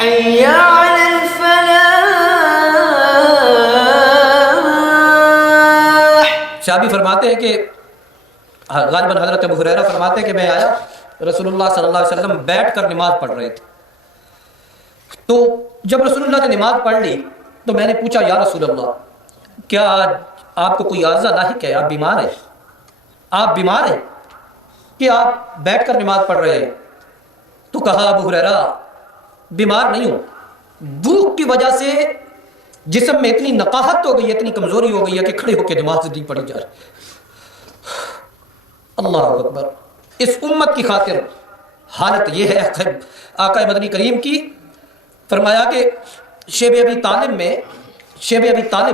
حي على الفلاح. شابی فرماتے ہیں کہ غالباً حضرت ابو ہریرہ فرماتے ہیں کہ میں آیا، رسول اللہ صلی اللہ علیہ وسلم بیٹھ کر نماز پڑھ رہے تھے، تو جب رسول اللہ نے نماز پڑھ لی تو میں نے پوچھا یا رسول اللہ کیا آپ کو کوئی عارضہ لاحق ہے، آپ بیمار ہیں، آپ بیمار ہیں کہ آپ بیٹھ کر نماز پڑھ رہے ہیں؟ تو کہا ابو ہریرہ بیمار نہیں ہوں، بھوک کی وجہ سے جسم میں اتنی نقاہت ہو گئی، اتنی کمزوری ہو گئی ہے کہ کھڑے ہو کے نماز نہیں پڑھی جا رہی۔ اللہ اکبر۔ اس امت کی خاطر حالت یہ ہے آقا مدنی کریم کی، فرمایا کہ شیب ابی طالب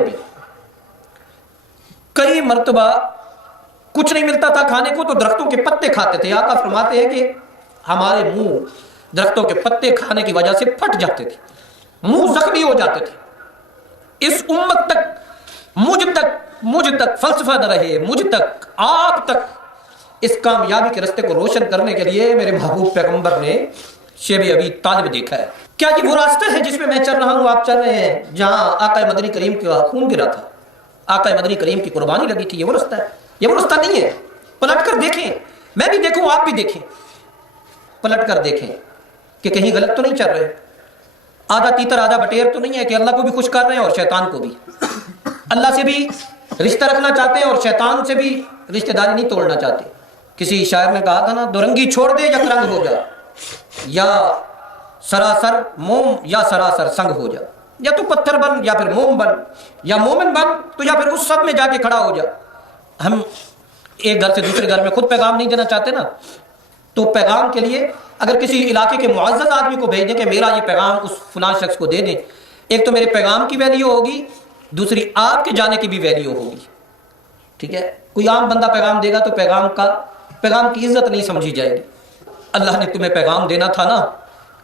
میں کئی مرتبہ کچھ نہیں ملتا تھا کھانے کو تو درختوں کے پتے کھاتے تھے۔ آقا فرماتے ہیں کہ ہمارے منہ درختوں کے پتے کھانے کی وجہ سے پھٹ جاتے تھے، منہ زخمی ہو جاتے تھے۔ اس امت تک مجھ تک فلسفہ نہ رہے، مجھ تک آپ تک اس کامیابی کے راستے کو روشن کرنے کے لیے میرے محبوب پیغمبر نے شیب ابی طالب دیکھا ہے۔ کیا یہ وہ راستہ ہے جس میں میں چل رہا ہوں، آپ چل رہے ہیں، جہاں آقا مدنی کریم کا خون گرا تھا، آقا مدنی کریم کی قربانی لگی تھی؟ یہ وہ راستہ ہے؟ یہ وہ راستہ نہیں ہے۔ پلٹ کر دیکھیں، میں بھی دیکھوں، آپ بھی دیکھیں، پلٹ کر دیکھیں کہ کہیں غلط تو نہیں چل رہے، آدھا تیتر آدھا بٹیر تو نہیں ہے کہ اللہ کو بھی خوش کر رہے ہیں اور شیطان کو بھی، اللہ سے بھی رشتہ رکھنا چاہتے ہیں اور شیطان سے بھی رشتہ داری نہیں توڑنا چاہتے۔ کسی شاعر نے کہا تھا نا، دو رنگی چھوڑ دے یک رنگ ہو جا، یا سراسر موم یا سراسر سنگ ہو جا، یا تو پتھر بن یا پھر موم بن، یا مومن بن تو یا پھر اس سب میں جا کے کھڑا ہو جا۔ ہم ایک گھر سے دوسرے گھر میں خود پیغام نہیں دینا چاہتے نا، تو پیغام کے لیے اگر کسی علاقے کے معزز آدمی کو بھیج دیں کہ میرا یہ پیغام اس فلاں شخص کو دے دیں، ایک تو میرے پیغام کی ویلیو ہوگی، دوسری آپ کے جانے کی بھی ویلیو ہوگی، ٹھیک ہے؟ کوئی عام بندہ پیغام دے گا تو پیغام کی عزت نہیں سمجھی جائے گی۔ اللہ نے تمہیں پیغام دینا تھا نا،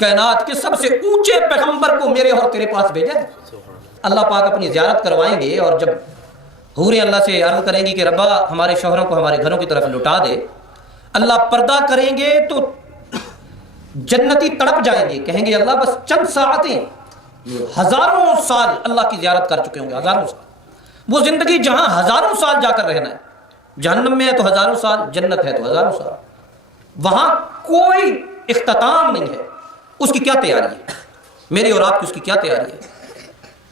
کائنات کے سب سے اونچے پیغمبر کو میرے اور تیرے پاس بھیجا ہے۔ اللہ پاک اپنی زیارت کروائیں گے اور جب حوریں اللہ سے عرض کریں گی کہ ربا ہمارے شوہروں کو ہمارے گھروں کی طرف لوٹا دے، اللہ پردہ کریں گے تو جنتی تڑپ جائیں گے، کہیں گے اللہ بس چند ساعتیں، ہزاروں سال اللہ کی زیارت کر چکے ہوں گے، ہزاروں سال، وہ زندگی جہاں ہزاروں سال جا کر رہنا ہے، جہنم میں ہے تو ہزاروں سال، جنت ہے تو ہزاروں سال، وہاں کوئی اختتام نہیں ہے۔ اس کی کیا تیاری ہے؟ میری اور آپ کی اس کی کیا تیاری ہے؟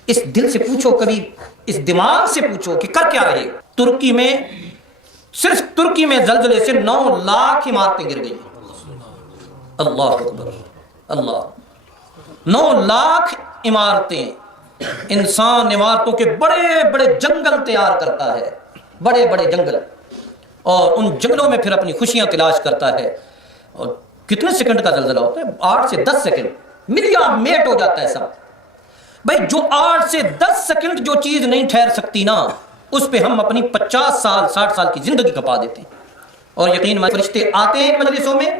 اس دل سے پوچھو، کبھی اس دماغ سے پوچھو کہ کر کیا رہے؟ صرف ترکی میں زلزلے سے 9 لاکھ عمارتیں گر گئی۔ اللہ اکبر، اللہ، 9 لاکھ عمارتیں۔ انسان عمارتوں کے بڑے بڑے جنگل تیار کرتا ہے، بڑے بڑے جنگل، اور ان جنگلوں میں پھر اپنی خوشیاں تلاش کرتا ہے۔ اور کتنے سیکنڈ کا زلزلہ ہوتا ہے؟ 8 سے 10 سیکنڈ، ملیا میٹ ہو جاتا ہے سب۔ بھائی جو 8 سے 10 سیکنڈ جو چیز نہیں ٹھہر سکتی نا، اس پہ ہم اپنی 50 سال 60 سال کی زندگی کپا دیتے ہیں۔ اور یقین مانیں فرشتے آتے ہیں مجلسوں میں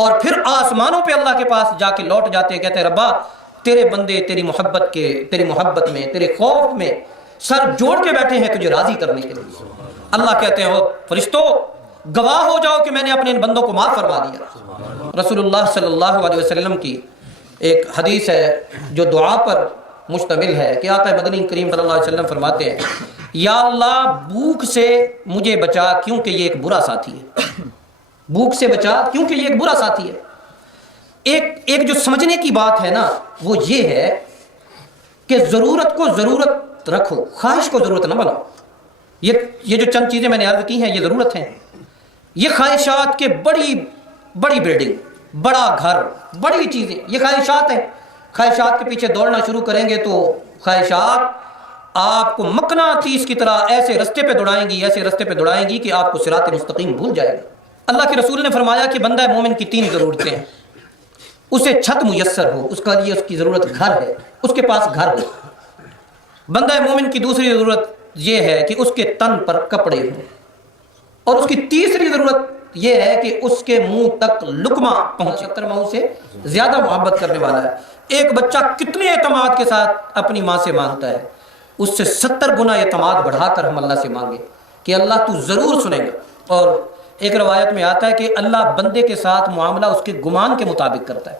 اور پھر آسمانوں پہ اللہ کے پاس جا کے لوٹ جاتے ہیں، کہتے ہیں ربا تیرے بندے تیری محبت میں، تیرے خوف میں سر جوڑ کے بیٹھے ہیں تجھے راضی کرنے کے لیے۔ اللہ کہتے ہیں فرشتوں گواہ ہو جاؤ کہ میں نے اپنے ان بندوں کو معاف فرما دیا۔ رسول اللہ صلی اللہ علیہ وسلم کی ایک حدیث ہے جو دعا پر مشتمل ہے کہ آقا مدنی کریم صلی اللہ علیہ وسلم فرماتے ہیں یا اللہ بھوک سے مجھے بچا کیونکہ یہ ایک برا ساتھی ہے، بھوک سے بچا کیونکہ یہ ایک برا ساتھی ہے۔ ایک جو سمجھنے کی بات ہے نا وہ یہ ہے کہ ضرورت کو ضرورت رکھو، خواہش کو ضرورت نہ بناؤ۔ یہ جو چند چیزیں میں نے عرض کی ہیں یہ ضرورت ہیں، یہ خواہشات کے بڑی بلڈنگ، بڑا گھر، بڑی چیزیں، یہ خواہشات ہیں۔ خواہشات کے پیچھے دوڑنا شروع کریں گے تو خواہشات آپ کو مقناطیس کی طرح ایسے رستے پہ دوڑائیں گی کہ آپ کو صراط مستقیم بھول جائے گا۔ اللہ کے رسول نے فرمایا کہ بندہ مومن کی 3 ضرورتیں ہیں، اسے چھت میسر ہو، اس کا لیے اس کی ضرورت گھر ہے، اس کے پاس گھر ہو۔ بندہ مومن کی دوسری ضرورت یہ ہے کہ اس کے تن پر کپڑے ہوں، اور اس کی تیسری ضرورت یہ ہے کہ اس کے منہ تک لقمہ پہنچے۔ 70 ماؤں سے زیادہ محبت کرنے والا ہے۔ ایک بچہ کتنے اعتماد کے ساتھ اپنی ماں سے مانگتا ہے، اس سے 70 گنا اعتماد بڑھا کر ہم اللہ سے مانگے کہ اللہ تو ضرور سنے گا۔ اور ایک روایت میں آتا ہے کہ اللہ بندے کے ساتھ معاملہ اس کے گمان کے مطابق کرتا ہے۔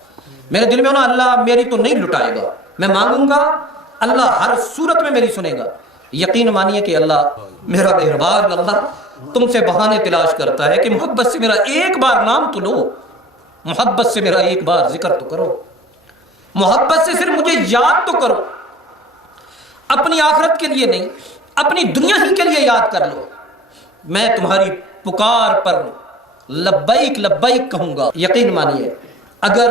میرے دل میں ہونا اللہ میری تو نہیں لٹائے گا، میں مانگوں گا اللہ ہر صورت میں میری سنے گا۔ یقین مانیے کہ اللہ میرا مہربان اللہ تم سے بہانے تلاش کرتا ہے کہ محبت سے میرا ایک بار نام تو لو، محبت سے میرا ایک بار ذکر تو کرو، محبت سے صرف مجھے یاد تو کرو، اپنی آخرت کے لیے نہیں اپنی دنیا ہی کے لیے یاد کر لو، میں تمہاری پکار پر لبیک لبیک کہوں گا۔ یقین مانیے اگر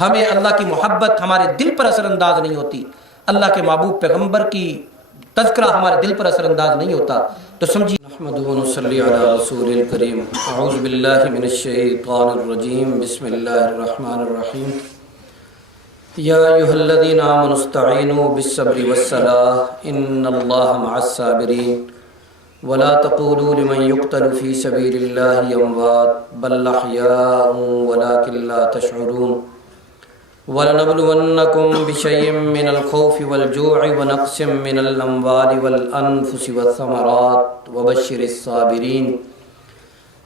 ہمیں اللہ کی محبت ہمارے دل پر اثر انداز نہیں ہوتی، اللہ کے محبوب پیغمبر کی تذکرہ ہمارے دل پر اثر انداز نہیں ہوتا، تو سمجھیے نحمدہ و نصلی علی رسول الکریم۔ اعوذ باللہ من الشیطان الرجیم، بسم اللہ الرحمن الرحیم۔ یا ایھا الذین آمنوا استعینوا بالصبر والصلاۃ ان اللہ مع الصابرین ولا تقولوا لمن يقتل في سبيل الله اموات بل احياء ولكن لا تشعرون وَلَنَبْلُوَنَّكُمْ بِشَيْءٍ مِّنَ الْخَوْفِ وَالْجُوعِ وَنَقْصٍ مِّنَ الْأَمْوَالِ وَالْأَنفُسِ وَالثَّمَرَاتِ وَبَشِّرِ الصَّابِرِينَ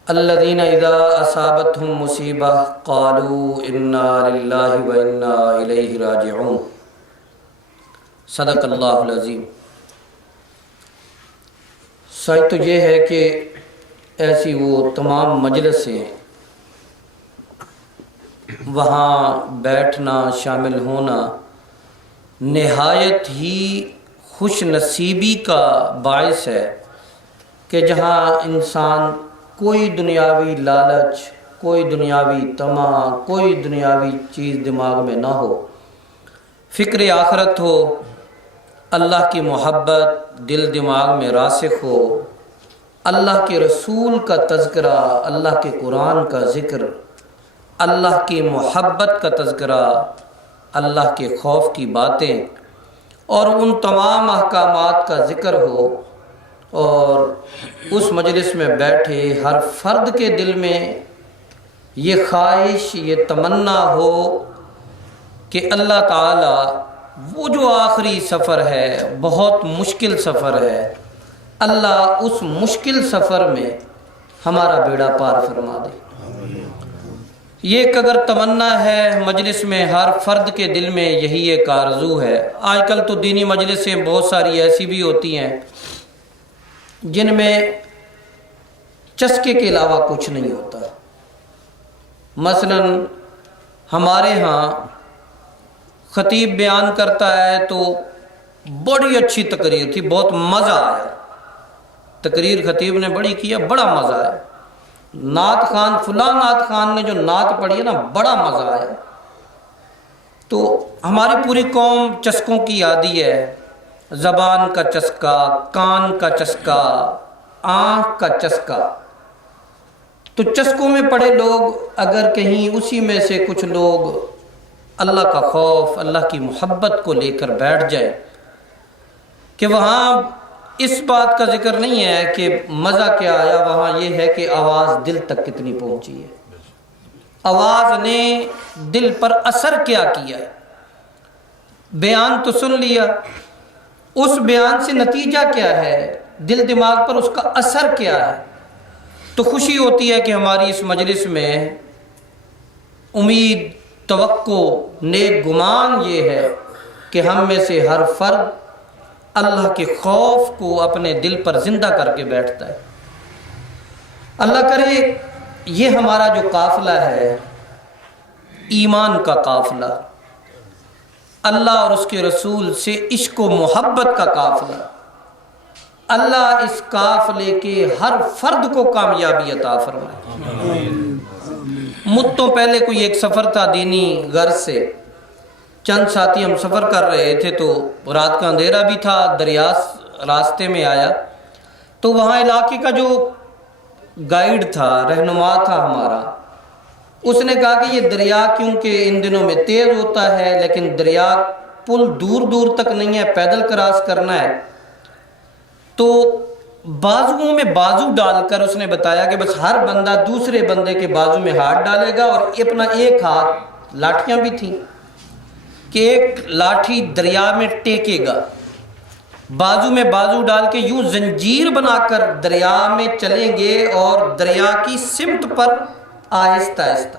الَّذِينَ إِذَا أَصَابَتْهُم مُّصِيبَةٌ قَالُوا إِنَّا لِلَّهِ وَإِنَّا إِلَيْهِ رَاجِعُونَ۔ صدق اللہ العظیم۔ سچ تو یہ ہے کہ ایسی وہ تمام مجلسیں، وہاں بیٹھنا، شامل ہونا نہایت ہی خوش نصیبی کا باعث ہے کہ جہاں انسان کوئی دنیاوی لالچ، کوئی دنیاوی طمع، کوئی دنیاوی چیز دماغ میں نہ ہو، فکر آخرت ہو، اللہ کی محبت دل دماغ میں راسخ ہو، اللہ کے رسول کا تذکرہ، اللہ کے قرآن کا ذکر، اللہ کی محبت کا تذکرہ، اللہ کے خوف کی باتیں اور ان تمام احکامات کا ذکر ہو، اور اس مجلس میں بیٹھے ہر فرد کے دل میں یہ خواہش، یہ تمنا ہو کہ اللہ تعالی وہ جو آخری سفر ہے، بہت مشکل سفر ہے، اللہ اس مشکل سفر میں ہمارا بیڑا پار فرما دے۔ یہ ایک اگر تمنا ہے مجلس میں ہر فرد کے دل میں یہی ایک آرزو ہے۔ آج کل تو دینی مجلسیں بہت ساری ایسی بھی ہوتی ہیں جن میں چسکے کے علاوہ کچھ نہیں ہوتا۔ مثلا ہمارے ہاں خطیب بیان کرتا ہے تو بڑی اچھی تقریر تھی، بہت مزہ آیا، تقریر خطیب نے بڑی کیا، بڑا مزہ آیا، نعت خان فلاں نعت خان نے جو نعت پڑھی ہے نا بڑا مزہ آیا۔ تو ہماری پوری قوم چسکوں کی عادی ہے، زبان کا چسکا، کان کا چسکا، آنکھ کا چسکا۔ تو چسکوں میں پڑے لوگ اگر کہیں اسی میں سے کچھ لوگ اللہ کا خوف، اللہ کی محبت کو لے کر بیٹھ جائے کہ وہاں اس بات کا ذکر نہیں ہے کہ مزہ کیا آیا، وہاں یہ ہے کہ آواز دل تک کتنی پہنچی ہے، آواز نے دل پر اثر کیا کیا ہے۔ بیان تو سن لیا، اس بیان سے نتیجہ کیا ہے، دل دماغ پر اس کا اثر کیا ہے۔ تو خوشی ہوتی ہے کہ ہماری اس مجلس میں امید، توقع، نیک گمان یہ ہے کہ ہم میں سے ہر فرد اللہ کے خوف کو اپنے دل پر زندہ کر کے بیٹھتا ہے۔ اللہ کرے یہ ہمارا جو قافلہ ہے، ایمان کا قافلہ، اللہ اور اس کے رسول سے عشق و محبت کا قافلہ، اللہ اس قافلے کے ہر فرد کو کامیابی عطا فرمائے۔ مدتوں پہلے کوئی ایک سفر تھا دینی غرض سے، چند ساتھی ہم سفر کر رہے تھے تو رات کا اندھیرا بھی تھا، دریا راستے میں آیا، تو وہاں علاقے کا جو گائیڈ تھا، رہنما تھا ہمارا، اس نے کہا کہ یہ دریا کیونکہ ان دنوں میں تیز ہوتا ہے لیکن دریا پل دور دور تک نہیں ہے، پیدل کراس کرنا ہے، تو بازوؤں میں بازو ڈال کر اس نے بتایا کہ بس ہر بندہ دوسرے بندے کے بازو میں ہاتھ ڈالے گا، اور اپنا ایک ہاتھ، لاٹھیاں بھی تھیں، کہ ایک لاٹھی دریا میں ٹیکے گا، بازو میں بازو ڈال کے یوں زنجیر بنا کر دریا میں چلیں گے اور دریا کی سمت پر آہستہ آہستہ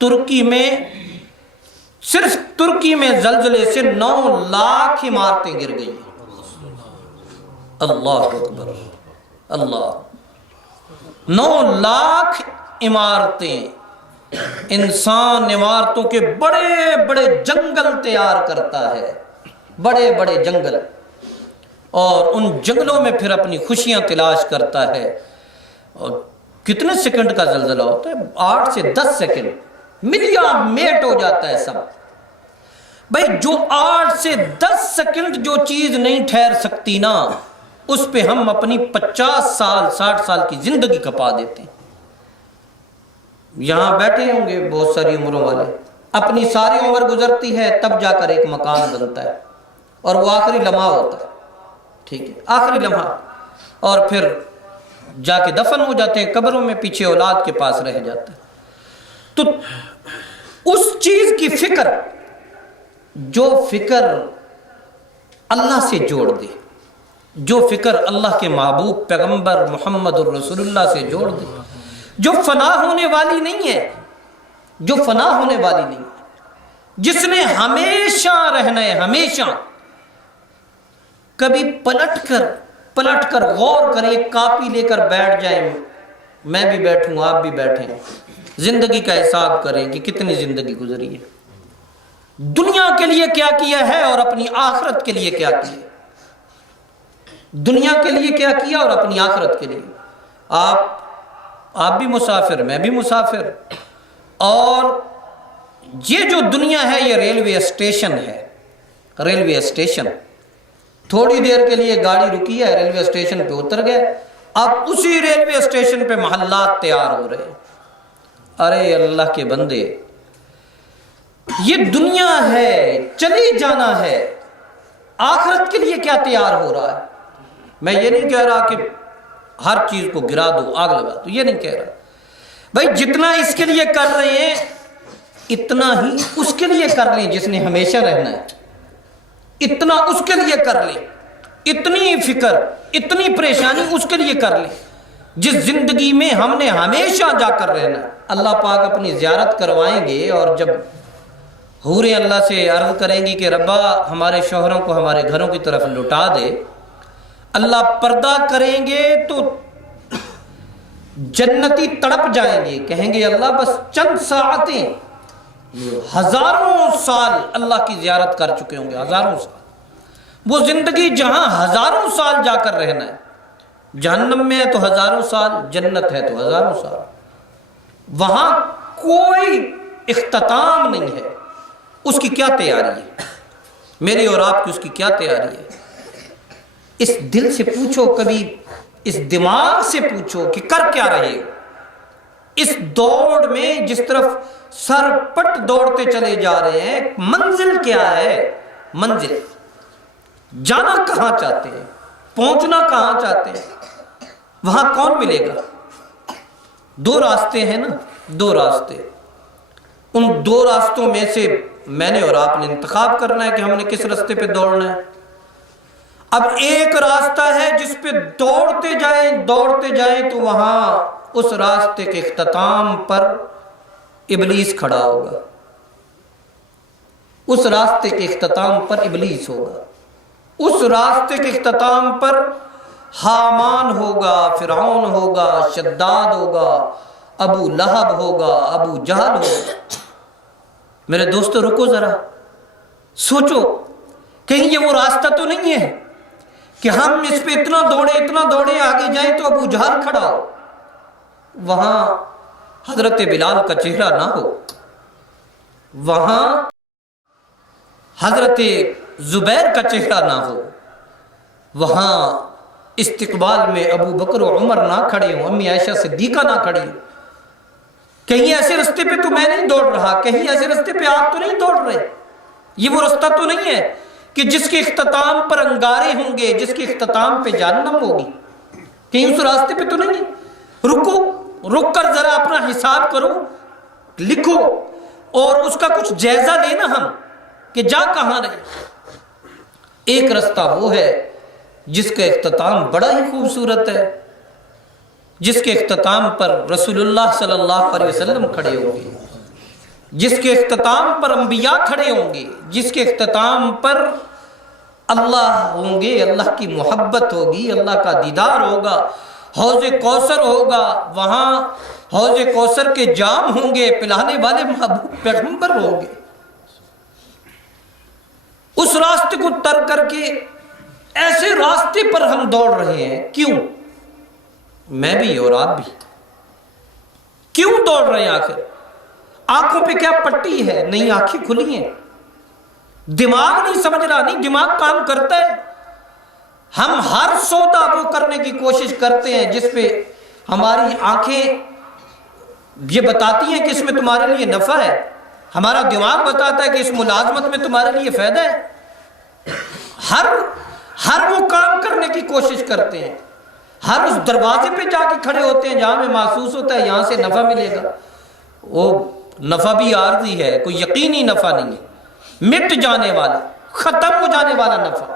ترکی میں صرف ترکی میں زلزلے سے 9 لاکھ عمارتیں گر گئی ہیں۔ اللہ اکبر اللہ، 9 لاکھ عمارتیں۔ انسان عمارتوں کے بڑے بڑے جنگل تیار کرتا ہے، بڑے بڑے جنگل، اور ان جنگلوں میں پھر اپنی خوشیاں تلاش کرتا ہے۔ اور کتنے سیکنڈ کا زلزلہ ہوتا ہے؟ 8 سے 10 سیکنڈ، ملیا میٹ ہو جاتا ہے سب۔ بھائی جو 8 سے 10 سیکنڈ جو چیز نہیں ٹھہر سکتی نا، اس پہ ہم اپنی 50 سال 60 سال کی زندگی کھپا دیتے ہیں۔ یہاں بیٹھے ہوں گے بہت ساری عمروں والے، اپنی ساری عمر گزرتی ہے تب جا کر ایک مکان بنتا ہے، اور وہ آخری لمحہ ہوتا ہے، ٹھیک ہے، آخری لمحہ، اور پھر جا کے دفن ہو جاتے ہیں قبروں میں، پیچھے اولاد کے پاس رہ جاتا ہے۔ تو اس چیز کی فکر، جو فکر اللہ سے جوڑ دے، جو فکر اللہ کے محبوب پیغمبر محمد الرسول اللہ سے جوڑ دے، جو فنا ہونے والی نہیں ہے، جو فنا ہونے والی نہیں ہے، جس نے ہمیشہ رہنا ہے، ہمیشہ۔ کبھی پلٹ کر غور کریں، ایک کاپی لے کر بیٹھ جائیں، میں بھی بیٹھوں آپ بھی بیٹھیں، زندگی کا حساب کریں کہ کتنی زندگی گزری ہے، دنیا کے لیے کیا کیا ہے اور اپنی آخرت کے لیے کیا کیا، دنیا کے لیے کیا کیا اور اپنی آخرت کے لیے۔ آپ بھی مسافر، میں بھی مسافر، اور یہ جو دنیا ہے یہ ریلوے اسٹیشن ہے، ریلوے اسٹیشن۔ تھوڑی دیر کے لیے گاڑی رکی ہے، ریلوے اسٹیشن پہ اتر گئے، اب اسی ریلوے اسٹیشن پہ محلات تیار ہو رہے ہیں۔ ارے اللہ کے بندے، یہ دنیا ہے، چلی جانا ہے، آخرت کے لیے کیا تیار ہو رہا ہے؟ میں یہ نہیں کہہ رہا کہ ہر چیز کو گرا دو، آگ لگا دو، یہ نہیں کہہ رہا بھائی، جتنا اس کے لیے کر رہے ہیں اتنا ہی اس کے لیے کر لیں جس نے ہمیشہ رہنا ہے، اتنا اس کے لیے کر لیں، اتنی فکر اتنی پریشانی اس کے لیے کر لیں جس زندگی میں ہم نے ہمیشہ جا کر رہنا ہے۔ اللہ پاک اپنی زیارت کروائیں گے، اور جب حوریں اللہ سے عرض کریں گی کہ ربا ہمارے شوہروں کو ہمارے گھروں کی طرف لوٹا دے، اللہ پردہ کریں گے تو جنتی تڑپ جائیں گے، کہیں گے اللہ بس چند ساعتیں، ہزاروں سال اللہ کی زیارت کر چکے ہوں گے، ہزاروں سال، وہ زندگی جہاں ہزاروں سال جا کر رہنا ہے، جہنم میں ہے تو ہزاروں سال، جنت ہے تو ہزاروں سال، وہاں کوئی اختتام نہیں ہے، اس کی کیا تیاری ہے؟ میری اور آپ کی اس کی کیا تیاری ہے؟ اس دل سے پوچھو، کبھی اس دماغ سے پوچھو کہ کر کیا رہے ہو اس دوڑ میں، جس طرف سر پٹ دوڑتے چلے جا رہے ہیں، منزل کیا ہے؟ منزل جانا کہاں چاہتے ہیں، پہنچنا کہاں چاہتے ہیں، وہاں کون ملے گا؟ 2 راستے ہیں نا، 2 راستے، ان 2 راستوں میں سے میں نے اور آپ نے انتخاب کرنا ہے کہ ہم نے کس راستے پہ دوڑنا ہے۔ اب ایک راستہ ہے جس پہ دوڑتے جائیں تو وہاں اس راستے کے اختتام پر ابلیس کھڑا ہوگا، اس راستے کے اختتام پر ابلیس ہوگا، اس راستے کے اختتام پر حامان ہوگا، فرعون ہوگا، شداد ہوگا، ابو لہب ہوگا، ابو جہل ہوگا۔ میرے دوستو رکو ذرا، سوچو، کہیں یہ وہ راستہ تو نہیں ہے کہ ہم اس پہ اتنا دوڑے آگے جائیں تو ابو جہل کھڑا ہو، وہاں حضرت بلال کا چہرہ نہ ہو، وہاں حضرت زبیر کا چہرہ نہ ہو، وہاں استقبال میں ابو بکر و عمر نہ کھڑے ہوں، امی عائشہ صدیقہ نہ کھڑی ہوں۔ کہیں ایسے رستے پہ تو میں نہیں دوڑ رہا، کہیں ایسے رستے پہ آپ تو نہیں دوڑ رہے، یہ وہ رستہ تو نہیں ہے کہ جس کے اختتام پر انگارے ہوں گے، جس کے اختتام پہ جہنم ہوگی، کہیں اس راستے پہ تو نہیں ہے۔ رک کر ذرا اپنا حساب کرو، لکھو، اور اس کا کچھ جائزہ لینا ہم کہ جا کہاں رہے۔ ایک رستہ وہ ہے جس کا اختتام بڑا ہی خوبصورت ہے، جس کے اختتام پر رسول اللہ صلی اللہ علیہ وسلم کھڑے ہوں گے، جس کے اختتام پر انبیاء کھڑے ہوں گے، جس کے اختتام پر اللہ ہوں گے، اللہ کی محبت ہوگی، اللہ کا دیدار ہوگا، حوض کوثر ہوگا، وہاں حوض کوثر کے جام ہوں گے، پلانے والے محبوب پیغمبر ہوں گے۔ اس راستے کو ترک کر کے ایسے راستے پر ہم دوڑ رہے ہیں، کیوں؟ میں بھی اور آپ بھی کیوں دوڑ رہے ہیں؟ آخر آنکھوں پہ کیا پٹی ہے؟ نہیں، آنکھیں کھلی ہیں، دماغ نہیں سمجھ رہا، نہیں دماغ کام کرتا ہے۔ ہم ہر سودا وہ کرنے کی کوشش کرتے ہیں جس پہ ہماری آنکھیں یہ بتاتی ہیں کہ اس میں تمہارے لیے نفع ہے، ہمارا دماغ بتاتا ہے کہ اس ملازمت میں تمہارے لیے فائدہ ہے۔ ہر وہ کام کرنے کی کوشش کرتے ہیں، ہر اس دروازے پہ جا کے کھڑے ہوتے ہیں جہاں میں محسوس ہوتا ہے یہاں سے نفع ملے گا۔ وہ نفع بھی عارضی ہے، کوئی یقینی نفع نہیں ہے، مٹ جانے والا، ختم ہو جانے والا نفع۔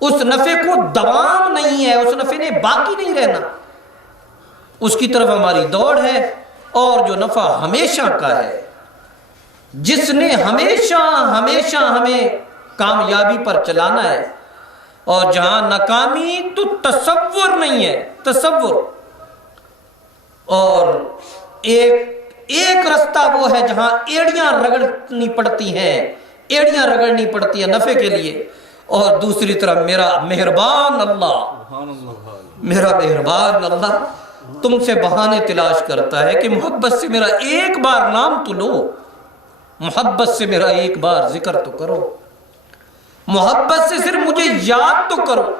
اس نفع کو دوام نہیں ہے، اس نفع نے باقی نہیں رہنا، اس کی طرف ہماری دوڑ ہے۔ اور جو نفع ہمیشہ کا ہے، جس نے ہمیشہ ہمیشہ ہمیں کامیابی پر چلانا ہے، اور جہاں ناکامی تو تصور نہیں ہے، تصور۔ اور ایک رستہ وہ ہے جہاں ایڑیاں رگڑنی پڑتی ہیں، ایڑیاں رگڑنی پڑتی ہیں نفع کے لیے، اور دوسری طرف میرا مہربان اللہ، میرا مہربان اللہ تم سے بہانے تلاش کرتا ہے کہ محبت سے میرا ایک بار نام تو لو، محبت سے میرا ایک بار ذکر تو کرو، محبت سے صرف مجھے یاد تو کرو،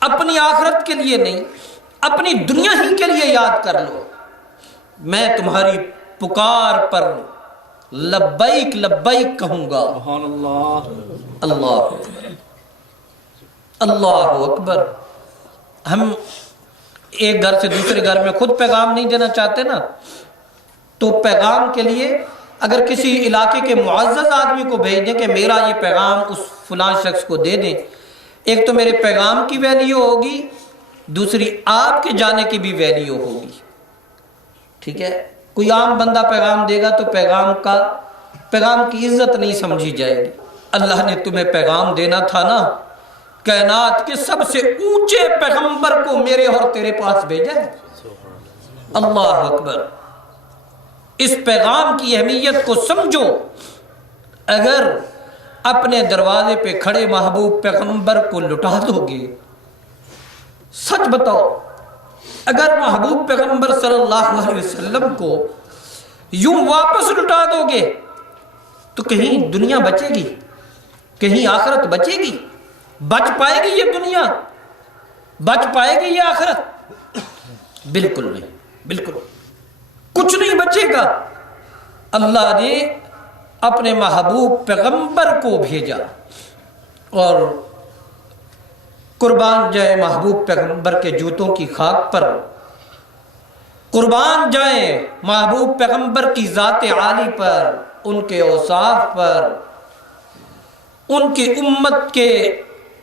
اپنی آخرت کے لیے نہیں، اپنی دنیا ہی کے لیے یاد کر لو۔ میں تمہاری پکار پر لبیک لبیک کہوں گا۔ سبحان اللہ، اللہ اکبر، اللہ اکبر۔ ہم ایک گھر سے دوسرے گھر میں خود پیغام نہیں دینا چاہتے نا، تو پیغام کے لیے اگر کسی علاقے کے معزز آدمی کو بھیج دیں کہ میرا یہ پیغام اس فلاں شخص کو دے دیں، ایک تو میرے پیغام کی ویلیو ہوگی، دوسری آپ کے جانے کی بھی ویلیو ہوگی، ٹھیک ہے؟ کوئی عام بندہ پیغام دے گا تو پیغام کی عزت نہیں سمجھی جائے گی۔ اللہ نے تمہیں پیغام دینا تھا نا، کائنات کے سب سے اونچے پیغمبر کو میرے اور تیرے پاس بھیجا ہے۔ اللہ اکبر، اس پیغام کی اہمیت کو سمجھو۔ اگر اپنے دروازے پہ کھڑے محبوب پیغمبر کو لٹا دو گے، سچ بتاؤ، اگر محبوب پیغمبر صلی اللہ علیہ وسلم کو یوں واپس لٹا دو گے تو کہیں دنیا بچے گی؟ کہیں آخرت بچے گی؟ بچ پائے گی یہ دنیا؟ بچ پائے گی یہ آخرت؟ بالکل نہیں، بالکل کچھ نہیں بچے گا۔ اللہ نے اپنے محبوب پیغمبر کو بھیجا، اور قربان جائے محبوب پیغمبر کے جوتوں کی خاک پر، قربان جائیں محبوب پیغمبر کی ذات عالی پر، ان کے اوصاف پر، ان کی امت کے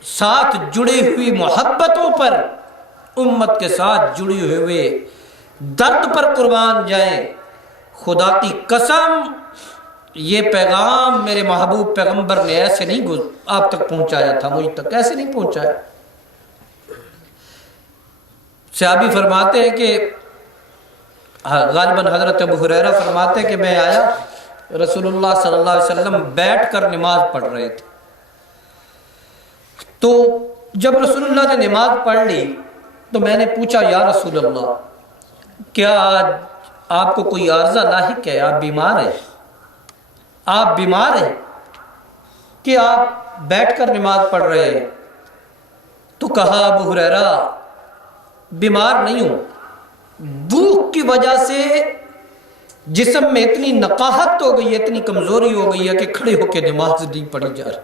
ساتھ جڑی ہوئی محبتوں پر، امت کے ساتھ جڑی ہوئے درد پر قربان جائیں۔ خدا کی قسم یہ پیغام میرے محبوب پیغمبر نے ایسے نہیں آپ تک پہنچایا تھا، مجھ تک ایسے نہیں پہنچایا۔ صحابی فرماتے ہیں کہ غالباً حضرت ابو ہریرہ فرماتے ہیں کہ میں آیا، رسول اللہ صلی اللہ علیہ وسلم بیٹھ کر نماز پڑھ رہے تھے، تو جب رسول اللہ نے نماز پڑھ لی تو میں نے پوچھا یا رسول اللہ کیا آج آپ کو کوئی عارضہ لاحق ہے؟ آپ بیمار ہیں؟ آپ بیمار ہیں کہ آپ بیٹھ کر نماز پڑھ رہے ہیں؟ تو کہا ابو ہریرہ بیمار نہیں ہوں، بھوک کی وجہ سے جسم میں اتنی نقاہت ہو گئی ہے، اتنی کمزوری ہو گئی ہے کہ کھڑے ہو کے نماز نہیں پڑھی جا رہی۔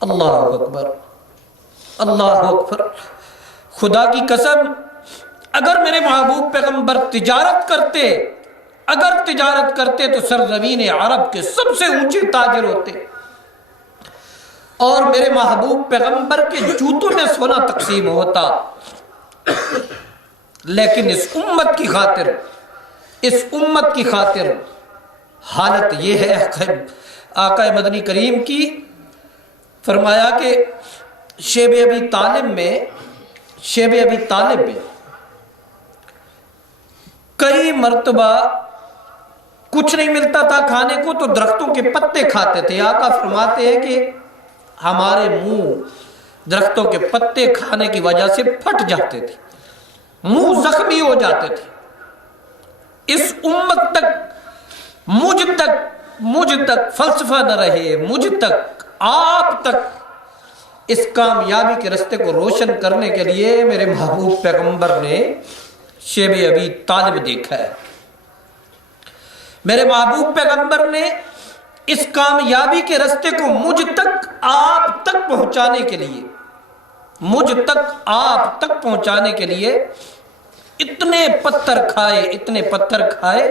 اللہ اکبر، اللہ اکبر۔ خدا کی قسم اگر میرے محبوب پیغمبر تجارت کرتے تو سرزمین عرب کے سب سے اونچے تاجر ہوتے، اور میرے محبوب پیغمبر کے جوتوں میں سونا تقسیم ہوتا، لیکن اس امت کی خاطر اس امت کی خاطر حالت یہ ہے آقا مدنی کریم کی. فرمایا کہ شیب ابی طالب میں کئی مرتبہ کچھ نہیں ملتا تھا کھانے کو تو درختوں کے پتے کھاتے تھے. آقا فرماتے ہیں کہ ہمارے منہ درختوں کے پتے کھانے کی وجہ سے پھٹ جاتے تھے, منہ زخمی ہو جاتے تھے. اس امت تک مجھ تک فلسفہ نہ رہے, مجھ تک آپ تک اس کامیابی کے رستے کو روشن کرنے کے لیے میرے محبوب پیغمبر نے شیب ابی طالب دیکھا ہے. میرے محبوب پیغمبر نے اس کامیابی کے رستے کو مجھ تک آپ تک پہنچانے کے لیے اتنے پتھر کھائے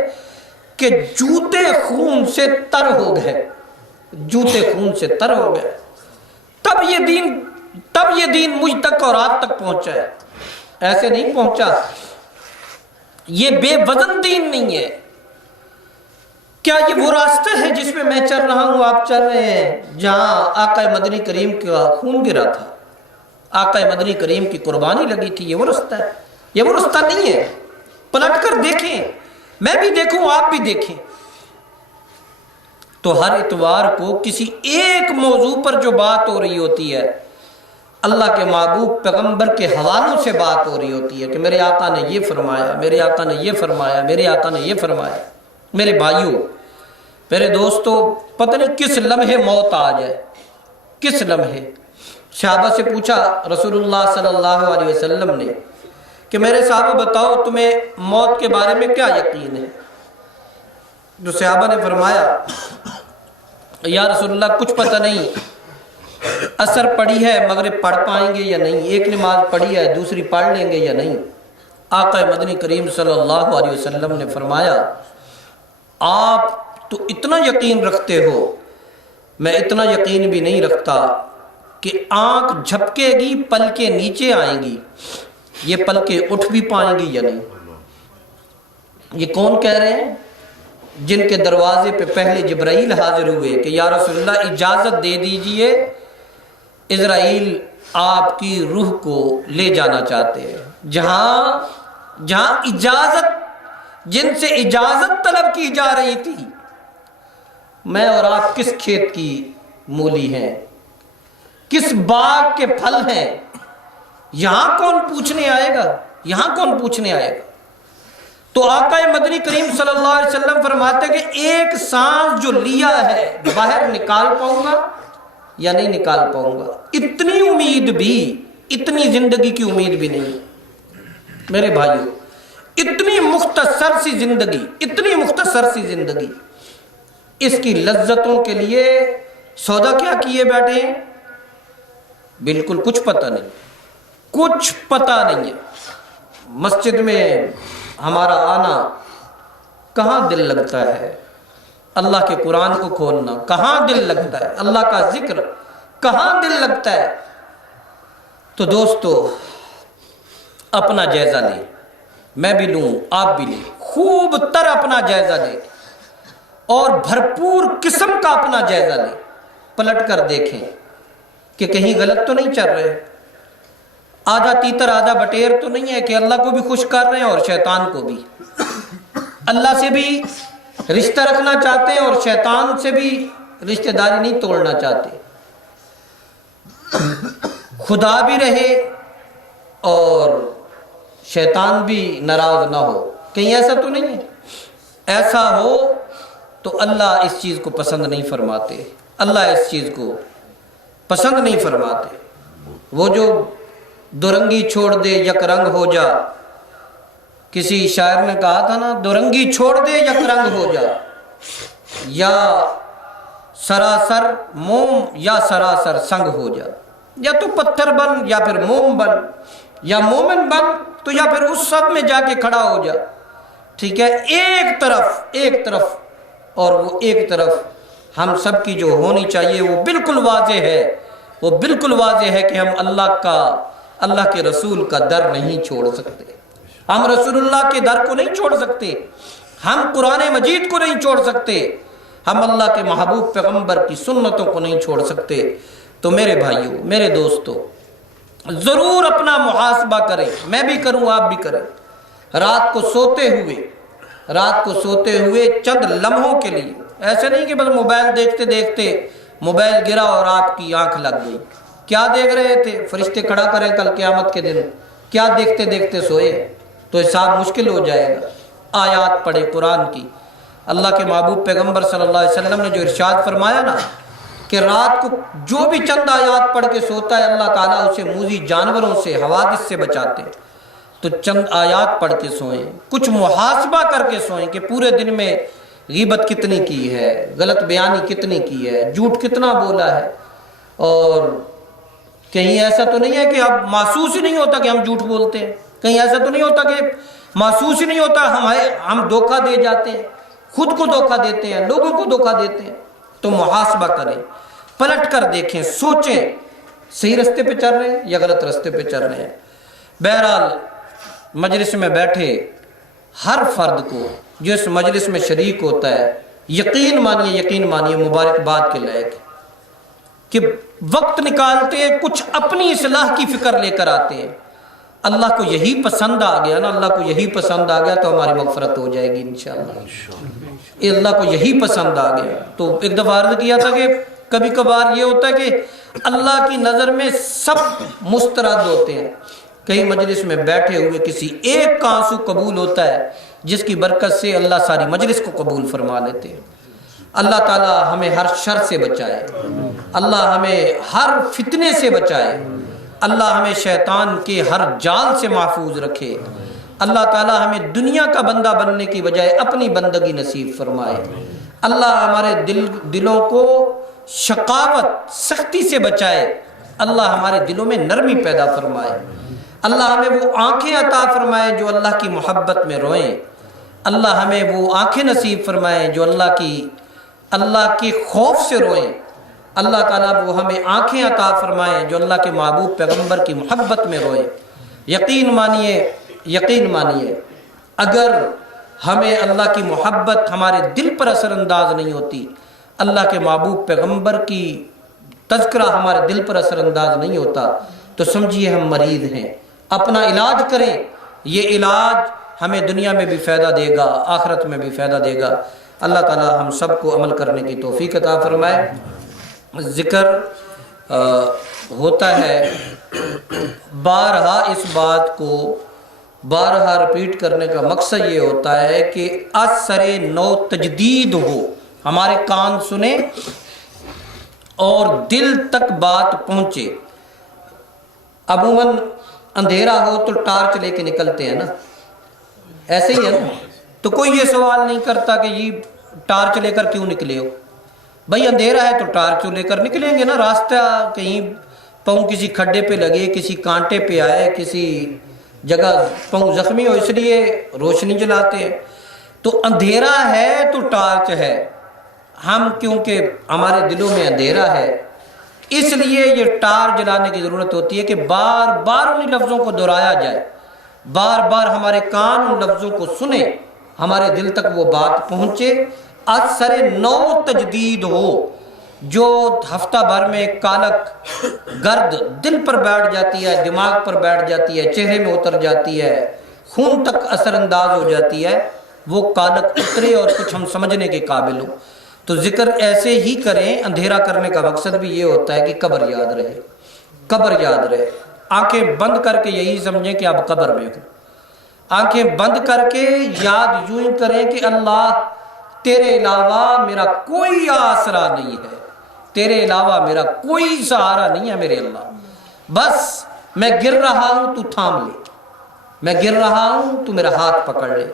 کہ جوتے خون سے تر ہو گئے. تب یہ دین مجھ تک اور آپ تک پہنچا ہے. ایسے نہیں پہنچا. یہ بے وزن دین نہیں ہے. کیا یہ وہ راستہ ہے جس میں میں چل رہا ہوں, آپ چل رہے ہیں, جہاں آقا مدنی کریم کا خون گرا تھا, آقا مدنی کریم کی قربانی لگی تھی؟ یہ وہ راستہ ہے؟ یہ وہ راستہ نہیں ہے. پلٹ کر دیکھیں, میں بھی دیکھوں, آپ بھی دیکھیں. تو ہر اتوار کو کسی ایک موضوع پر جو بات ہو رہی ہوتی ہے, اللہ کے محبوب پیغمبر کے حوالوں سے بات ہو رہی ہوتی ہے کہ میرے آقا نے یہ فرمایا, میرے آقا نے یہ فرمایا, میرے آقا نے یہ فرمایا. میرے بھائیوں, میرے دوستوں, پتہ نہیں کس لمحے موت آ جائے, کس لمحے. صحابہ سے پوچھا رسول اللہ صلی اللہ علیہ وسلم نے کہ میرے صحابہ بتاؤ تمہیں موت کے بارے میں کیا یقین ہے؟ جو صحابہ نے فرمایا یا رسول اللہ کچھ پتہ نہیں, اثر پڑی ہے مغرب پڑھ پائیں گے یا نہیں, ایک نماز پڑھی ہے دوسری پڑھ لیں گے یا نہیں. آقا مدنی کریم صلی اللہ علیہ وسلم نے فرمایا آپ تو اتنا یقین رکھتے ہو, میں اتنا یقین بھی نہیں رکھتا کہ آنکھ جھپکے گی پلکیں نیچے آئیں گی, یہ پلکیں اٹھ بھی پائیں گی یا نہیں. یہ کون کہہ رہے ہیں؟ جن کے دروازے پہ پہلے جبرائیل حاضر ہوئے کہ یا رسول اللہ اجازت دے دیجئے, اسرائیل آپ کی روح کو لے جانا چاہتے ہیں. جہاں اجازت, جن سے اجازت طلب کی جا رہی تھی, میں اور آپ کس کھیت کی مولی ہیں, کس باغ کے پھل ہیں, یہاں کون پوچھنے آئے گا؟ تو آقا مدنی کریم صلی اللہ علیہ وسلم فرماتے کہ ایک سانس جو لیا ہے باہر نکال پاؤں گا یا نہیں نکال پاؤں گا. اتنی امید بھی, اتنی زندگی کی امید بھی نہیں. میرے بھائیوں, اتنی مختصر سی زندگی, اس کی لذتوں کے لیے سودا کیا کیے بیٹھے ہیں؟ بالکل کچھ پتہ نہیں ہے. مسجد میں ہمارا آنا کہاں دل لگتا ہے؟ اللہ کے قرآن کو کھولنا کہاں دل لگتا ہے؟ اللہ کا ذکر کہاں دل لگتا ہے؟ تو دوستو اپنا جائزہ لیں, میں بھی لوں, آپ بھی لیں, خوب تر اپنا جائزہ لیں اور بھرپور قسم کا اپنا جائزہ لیں. پلٹ کر دیکھیں کہ کہیں غلط تو نہیں چل رہے, آدھا تیتر آدھا بٹیر تو نہیں ہے کہ اللہ کو بھی خوش کر رہے ہیں اور شیطان کو بھی. اللہ سے بھی رشتہ رکھنا چاہتے ہیں اور شیطان سے بھی رشتہ داری نہیں توڑنا چاہتے. خدا بھی رہے اور شیطان بھی ناراض نہ ہو, کہیں ایسا تو نہیں ہے؟ ایسا ہو تو اللہ اس چیز کو پسند نہیں فرماتے, وہ جو دو رنگی چھوڑ دے یک رنگ ہو جا, کسی شاعر نے کہا تھا نا, دو رنگی چھوڑ دے یک رنگ ہو جا, یا سراسر موم یا سراسر سنگ ہو جا, یا تو پتھر بن یا پھر موم بن, یا مومن بن تو یا پھر اس سب میں جا کے کھڑا ہو جا. ٹھیک ہے, ایک طرف اور وہ ایک طرف ہم سب کی جو ہونی چاہیے وہ بالکل واضح ہے کہ ہم اللہ کے رسول کا در نہیں چھوڑ سکتے, ہم رسول اللہ کے در کو نہیں چھوڑ سکتے, ہم قرآن مجید کو نہیں چھوڑ سکتے، ہم اللہ کے محبوب پیغمبر کی سنتوں کو نہیں چھوڑ سکتے۔ تو میرے بھائیوں، میرے دوستوں، ضرور اپنا محاسبہ کریں، میں بھی کروں، آپ بھی کریں۔ رات کو سوتے ہوئے چند لمحوں کے لیے، ایسے نہیں کہ بس موبائل دیکھتے دیکھتے موبائل گرا اور آپ کی آنکھ لگ گئی۔ کیا دیکھ رہے تھے؟ فرشتے کھڑا کریں کل قیامت کے دن، کیا دیکھتے دیکھتے سوئے؟ تو حساب مشکل ہو جائے گا۔ آیات پڑھے قرآن کی۔ اللہ کے محبوب پیغمبر صلی اللہ علیہ وسلم نے جو ارشاد فرمایا نا کہ رات کو جو بھی چند آیات پڑھ کے سوتا ہے اللہ تعالیٰ اسے موذی جانوروں سے، حوادث سے بچاتے ہیں۔ تو چند آیات پڑھ کے سوئیں، کچھ محاسبہ کر کے سوئیں کہ پورے دن میں غیبت کتنی کی ہے، غلط بیانی کتنی کی ہے، جھوٹ کتنا بولا ہے، اور کہیں ایسا تو نہیں ہے کہ اب محسوس ہی نہیں ہوتا کہ ہم جھوٹ بولتے ہیں، کہیں ایسا تو نہیں ہوتا کہ محسوس ہی نہیں ہوتا ہم دھوکہ دے جاتے ہیں، خود کو دھوکہ دیتے ہیں، لوگوں کو دھوکہ دیتے ہیں۔ تو محاسبہ کریں، پلٹ کر دیکھیں، سوچیں صحیح رستے پہ چل رہے ہیں یا غلط رستے پہ چل رہے ہیں۔ بہرحال مجلس میں بیٹھے ہر فرد کو جو اس مجلس میں شریک ہوتا ہے، یقین مانیے مبارکباد کے لائق کہ وقت نکالتے ہیں، کچھ اپنی اصلاح کی فکر لے کر آتے ہیں۔ اللہ کو یہی پسند آ گیا نا، اللہ کو یہی پسند آ گیا تو ہماری مغفرت ہو جائے گی انشاءاللہ۔ اللہ کو یہی پسند آ گیا تو ایک دفعہ عرض کیا تھا کہ کبھی کبھار یہ ہوتا ہے کہ اللہ کی نظر میں سب مسترد ہوتے ہیں، کہیں مجلس میں بیٹھے ہوئے کسی ایک کا آنسو قبول ہوتا ہے جس کی برکت سے اللہ ساری مجلس کو قبول فرما لیتے ہیں۔ اللہ تعالی ہمیں ہر شر سے بچائے، اللہ ہمیں ہر فتنے سے بچائے، اللہ ہمیں شیطان کے ہر جال سے محفوظ رکھے، اللہ تعالی ہمیں دنیا کا بندہ بننے کی بجائے اپنی بندگی نصیب فرمائے، اللہ ہمارے دلوں کو شقاوت سختی سے بچائے، اللہ ہمارے دلوں میں نرمی پیدا فرمائے، اللہ ہمیں وہ آنکھیں عطا فرمائے جو اللہ کی محبت میں روئیں، اللہ ہمیں وہ آنکھیں نصیب فرمائے جو اللہ کے خوف سے روئیں، اللہ تعالیٰ وہ ہمیں آنکھیں عطا فرمائے جو اللہ کے محبوب پیغمبر کی محبت میں روئیں۔ یقین مانیے اگر ہمیں اللہ کی محبت ہمارے دل پر اثر انداز نہیں ہوتی، اللہ کے محبوب پیغمبر کی تذکرہ ہمارے دل پر اثر انداز نہیں ہوتا، تو سمجھیے ہم مریض ہیں۔ اپنا علاج کریں، یہ علاج ہمیں دنیا میں بھی فائدہ دے گا، آخرت میں بھی فائدہ دے گا۔ اللہ تعالی ہم سب کو عمل کرنے کی توفیق عطا فرمائے۔ ذکر ہوتا ہے، بارہا اس بات کو بارہا رپیٹ کرنے کا مقصد یہ ہوتا ہے کہ اثر نو تجدید ہو، ہمارے کان سنیں اور دل تک بات پہنچے۔ عموماً اندھیرا ہو تو ٹارچ لے کے نکلتے ہیں نا، ایسے ہی ہے نا، تو کوئی یہ سوال نہیں کرتا کہ یہ ٹارچ لے کر کیوں نکلے ہو، بھائی اندھیرا ہے تو ٹارچ لے کر نکلیں گے نا، راستہ کہیں پاؤں کسی کھڈے پہ لگے، کسی کانٹے پہ آئے، کسی جگہ پاؤں زخمی ہو، اس لیے روشنی جلاتے ہیں۔ تو اندھیرا ہے تو ٹارچ ہے، ہم کیونکہ ہمارے دلوں میں اندھیرا ہے اس لیے یہ ٹارچ جلانے کی ضرورت ہوتی ہے کہ بار بار ان لفظوں کو دہرایا جائے، بار بار ہمارے کان ان لفظوں کو سنیں، ہمارے دل تک وہ بات پہنچے، اثر نو تجدید ہو۔ جو ہفتہ بھر میں کالک گرد دل پر بیٹھ جاتی ہے، دماغ پر بیٹھ جاتی ہے، چہرے میں اتر جاتی ہے، خون تک اثر انداز ہو جاتی ہے، وہ کالک اترے اور کچھ ہم سمجھنے کے قابل ہوں۔ تو ذکر ایسے ہی کریں، اندھیرا کرنے کا مقصد بھی یہ ہوتا ہے کہ قبر یاد رہے، قبر یاد رہے۔ آنکھیں بند کر کے یہی سمجھیں کہ اب قبر میں ہوں، آنکھیں بند کر کے یاد یوں ہی کریں کہ اللہ تیرے علاوہ میرا کوئی آسرا نہیں ہے، تیرے علاوہ میرا کوئی سہارا نہیں ہے میرے اللہ، بس میں گر رہا ہوں تو تھام لے، میں گر رہا ہوں تو میرا ہاتھ پکڑ لے،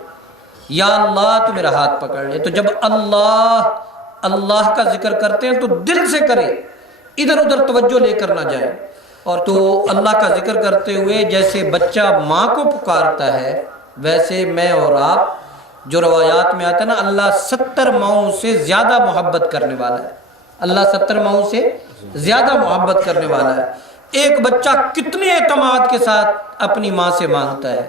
یا اللہ تو میرا ہاتھ پکڑ لے۔ تو جب اللہ کا ذکر کرتے ہیں تو دل سے کریں، ادھر ادھر توجہ لے کر نہ جائیں۔ اور تو اللہ کا ذکر کرتے ہوئے جیسے بچہ ماں کو پکارتا ہے، ویسے میں اور آپ، جو روایات میں آتا ہے نا، اللہ 70 ماؤں سے زیادہ محبت کرنے والا ہے، اللہ 70 ماؤں سے زیادہ محبت کرنے والا ہے۔ ایک بچہ کتنے اعتماد کے ساتھ اپنی ماں سے مانگتا ہے،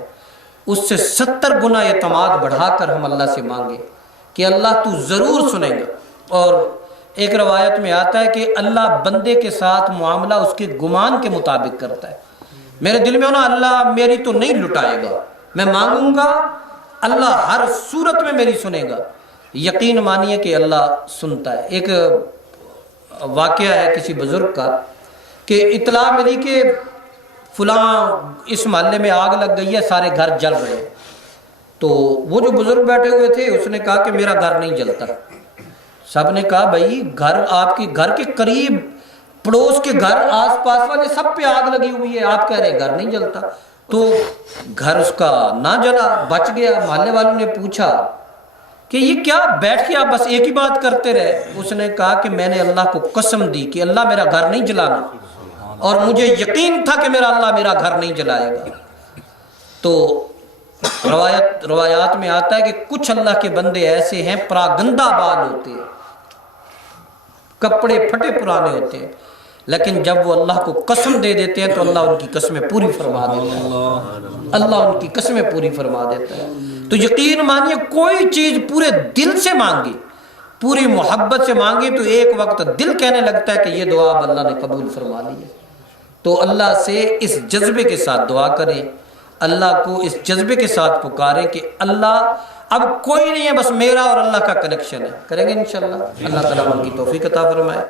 اس سے 70 گنا اعتماد بڑھا کر ہم اللہ سے مانگیں کہ اللہ تو ضرور سنے گا۔ اور ایک روایت میں آتا ہے کہ اللہ بندے کے ساتھ معاملہ اس کے گمان کے مطابق کرتا ہے۔ میرے دل میں ہونا اللہ میری تو نہیں لٹائے گا، میں مانگوں گا اللہ ہر صورت میں میری سنے گا، یقین مانیے کہ اللہ سنتا ہے۔ ایک واقعہ ہے کسی بزرگ کا کہ اطلاع ملی کہ فلاں اس محلے میں آگ لگ گئی ہے، سارے گھر جل رہے ہیں۔ تو وہ جو بزرگ بیٹھے ہوئے تھے اس نے کہا کہ میرا گھر نہیں جلتا۔ سب نے کہا بھائی گھر آپ کے گھر کے قریب، پڑوس کے گھر، آس پاس والے سب پہ آگ لگی ہوئی ہے، آپ کہہ رہے گھر نہیں جلتا۔ تو گھر اس کا نہ جلا، بچ گیا۔ محلے والوں نے پوچھا کہ یہ کیا بیٹھ کے آپ بس ایک ہی بات کرتے رہے؟ اس نے کہا کہ میں نے اللہ کو قسم دی کہ اللہ میرا گھر نہیں جلانا، اور مجھے یقین تھا کہ اللہ میرا گھر نہیں جلائے گا۔ تو روایات میں آتا ہے کہ کچھ اللہ کے بندے ایسے ہیں پراگندہ بال ہوتے ہیں، کپڑے پھٹے پرانے ہوتے ہیں، لیکن جب وہ اللہ کو قسم دے دیتے ہیں تو اللہ ان کی قسمیں پوری فرما دیتا ہے، اللہ ان کی قسمیں پوری فرما دیتا ہے۔ تو یقین مانیے کوئی چیز پورے دل سے مانگی، پوری محبت سے مانگی تو ایک وقت دل کہنے لگتا ہے کہ یہ دعا اب اللہ نے قبول فرما لی ہے۔ تو اللہ سے اس جذبے کے ساتھ دعا کریں، اللہ کو اس جذبے کے ساتھ پکاریں کہ اللہ اب کوئی نہیں ہے، بس میرا اور اللہ کا کنیکشن ہے۔ کریں گے انشاءاللہ، اللہ تعالیٰ ہم کی توفیق عطا فرمائے۔